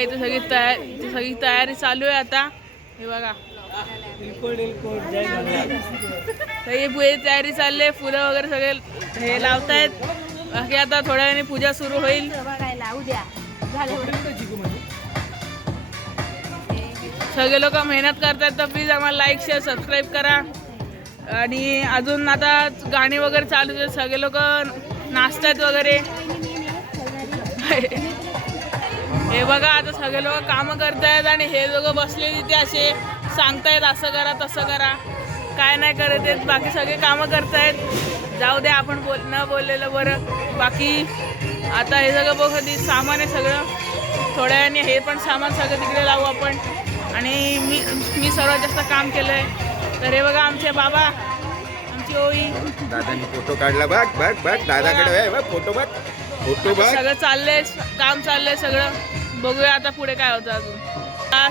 इथे सगळी तयारी चालू आहे आता. हे बघा सगळी तयारी चालली आहे. फुलं वगैरे सगळे हे लावतायत. बाकी आता थोड्या वेळाने पूजा सुरू होईल. सगळे लोक मेहनत करतात. तर प्लीज आम्हाला लाईक शेअर सबस्क्राईब करा. आणि अजून आता गाणी वगैरे चालू आहेत. सगळे लोक नाचतात वगैरे. हे बघा आता सगळे लोक कामं करतायत आणि हे लोक बसले तिथे असे सांगतायत असं करा तसं करा. काय नाही करत आहेत. बाकी सगळे कामं करतायत. जाऊ द्या आपण न बोललेलं बरं. बाकी आता हे सगळं बघ सामान आहे सगळं. थोड्या वेळाने हे पण सामान सगळं तिकडे लावू आपण. आणि मी सर्वात जास्त काम केलं आहे. तर हे बघा आमचे बाबा, आमची ओई. दादानी फोटो काढला. बघ बघ बघ दादाकडे फोटो बघ. फोटो बघ. सगळं चाललंय, काम चाललंय सगळं. बघूया आता पुढे काय होतं अजून.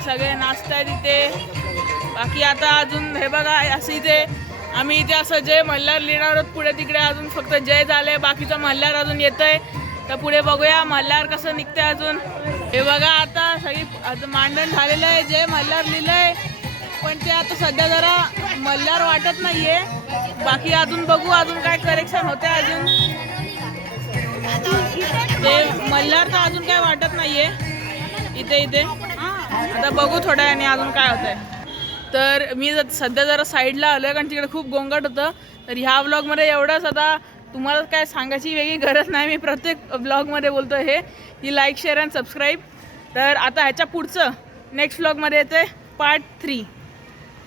सगळे नाचतायत इथे. बाकी आता अजून हे बघा असं इथे आम्ही इथे असं जय मल्हार लिहिणार आहोत. पुढे तिकडे अजून फक्त जय झालंय. बाकीचं मल्हार अजून येतंय. तर पुढे बघूया मल्हार कसं निघतंय अजून. हे बघा आता सगळी आता मांडण झालेलं आहे. जय मल्हार लिहिलंय पण ते आता सध्या जरा मल्हार वाटत नाहीये. बाकी अजून बघू अजून काय करेक्शन होते अजून. ते मल्हार तर अजून काय वाटत नाहीये इथे. आता बघू थोड्या वेळाने अजून काय होतंय. तर मी सध्या जरा साईडला आलोय कारण तिकडे खूप गोंगाट होतं. तर ह्या ब्लॉगमध्ये एवढंच. आता तुम्हाला काय सांगायची वेगळी गरज नाही. मी प्रत्येक ब्लॉगमध्ये बोलतो हे की लाईक शेअर अँड सबस्क्राईब. तर आता ह्याच्या पुढचं नेक्स्ट ब्लॉगमध्ये येते पार्ट 3.